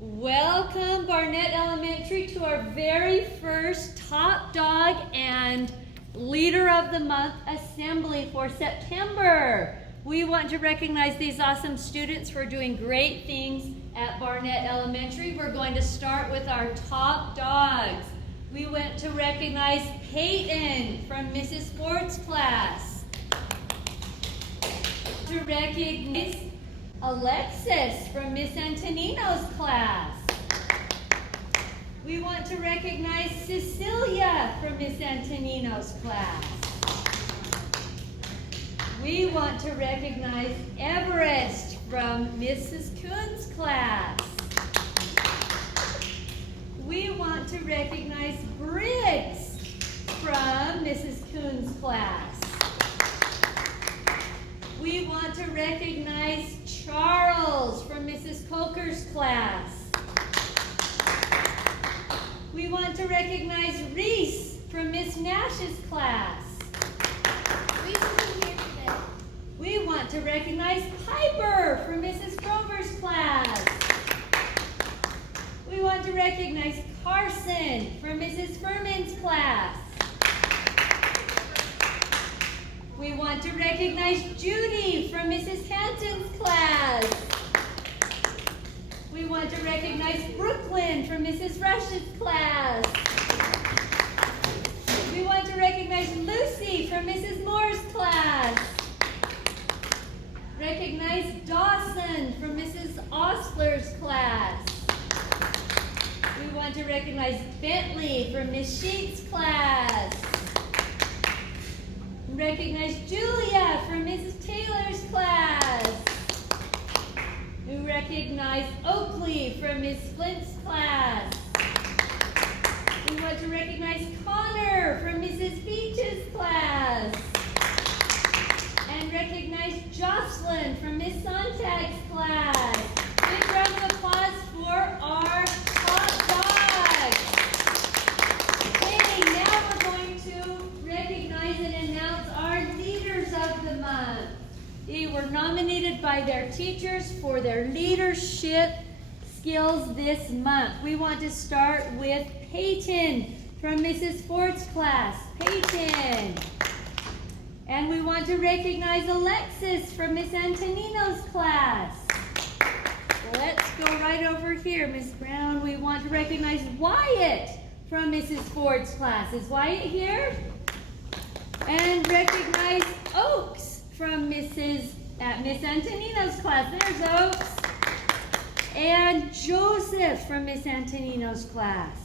Welcome, Barnett Elementary, to our very first Top Dog and Leader of the Month Assembly for September. We want to recognize these awesome students for doing great things at Barnett Elementary. We're going to start with our Top Dogs. We want to recognize Peyton from Mrs. Ford's class. To recognize Alexis from Miss Antonino's class. We want to recognize Cecilia from Miss Antonino's class. We want to recognize Everest from Mrs. Kuhn's class. We want to recognize Briggs from Mrs. Kuhn's class. We want to recognize Charles from Mrs. Coker's class. We want to recognize Reese from Miss Nash's class. Reese isn't here today. We want to recognize Piper from Mrs. Grover's class. We want to recognize Carson from Mrs. Furman's class. We want to recognize Judy from Mrs. Hanson's class. We want to recognize Brooklyn from Mrs. Rush's class. We want to recognize Lucy from Mrs. Moore's class. Recognize Dawson from Mrs. Osler's class. We want to recognize Bentley from Miss Sheets' class. Recognize Julia from Mrs. Taylor's class. We recognize Oakley from Miss Flint's class. We want to recognize Connor from Mrs. Beach's class. And recognize Jocelyn from Miss Sontag's class. Big round of applause for our top dogs. Okay, now we're going to recognize and announce our Leaders of the Month. They were nominated by their teachers for their leadership skills this month. We want to start with Peyton from Mrs. Ford's class. Peyton. And we want to recognize Alexis from Miss Antonino's class. Let's go right over here, Miss Brown. We want to recognize Wyatt from Mrs. Ford's class. Is Wyatt here? And recognize Oaks from Miss Antonino's class. There's Oaks. And Joseph from Miss Antonino's class.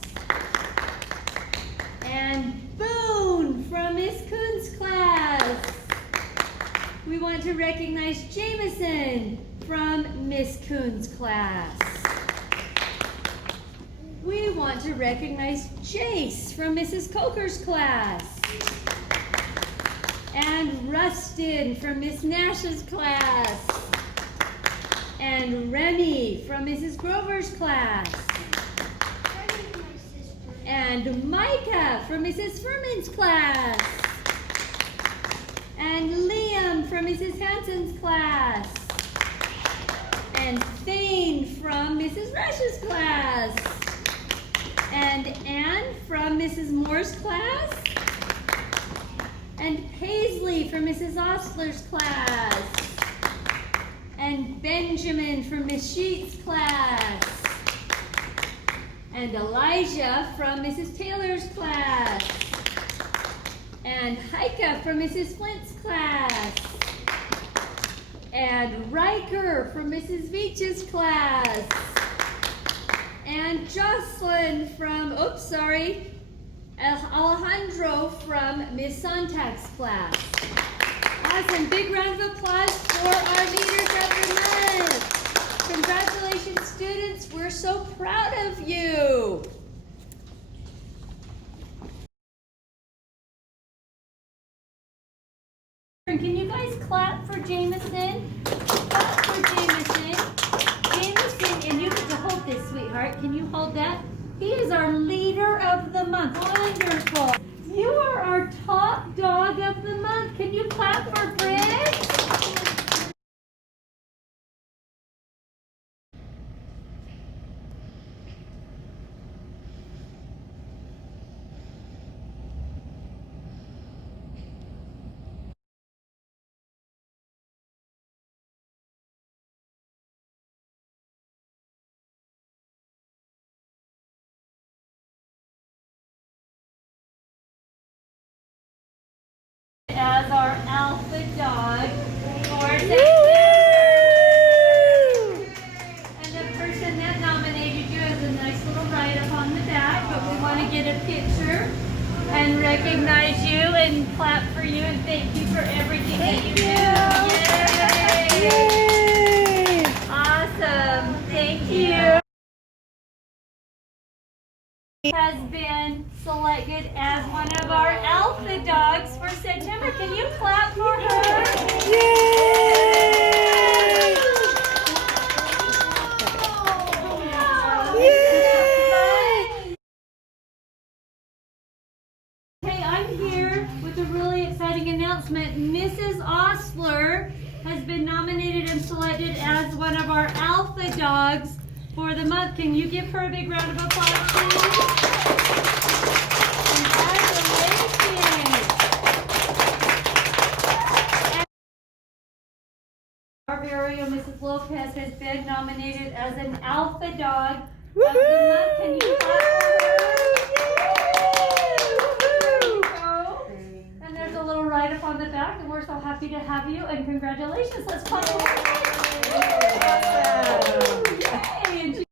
And Boone from Miss Kuhn's class. We want to recognize Jameson from Miss Kuhn's class. We want to recognize Jace from Mrs. Coker's class. And Rustin from Miss Nash's class. And Remy from Mrs. Grover's class. Remy's my sister. And Micah from Mrs. Furman's class. And Liam from Mrs. Hanson's class. And Thane from Mrs. Rush's class. And Anne from Mrs. Moore's class. And Paisley from Mrs. Osler's class. And Benjamin from Miss Sheets' class. And Elijah from Mrs. Taylor's class. And Heike from Mrs. Flint's class. And Riker from Mrs. Beach's class. And Jocelyn from, Alejandro from Miss Sontag's class. Awesome. Big round of applause for our Leaders of the Month. Congratulations, students. We're so proud of you. Can you guys clap for Jameson? Clap for Jameson. Jameson, and you get to hold this, sweetheart. Can you hold that? He is our Leader of the Month. Wonderful. You are our Top Dog of the Month. Can you clap for Briggs? has been selected as one of our alpha dogs for September. Can you clap for her? Okay, I'm here with a really exciting announcement. Mrs. Osler has been nominated and selected as one of our alpha dogs for the month. Can you give her a big round of applause, please? Congratulations! Our very own Mrs. Lopez has been nominated as an alpha dog of the month. Can you clap for her? And there's a little write-up on the back, and we're so happy to have you, and congratulations. Let's clap for her. Yay!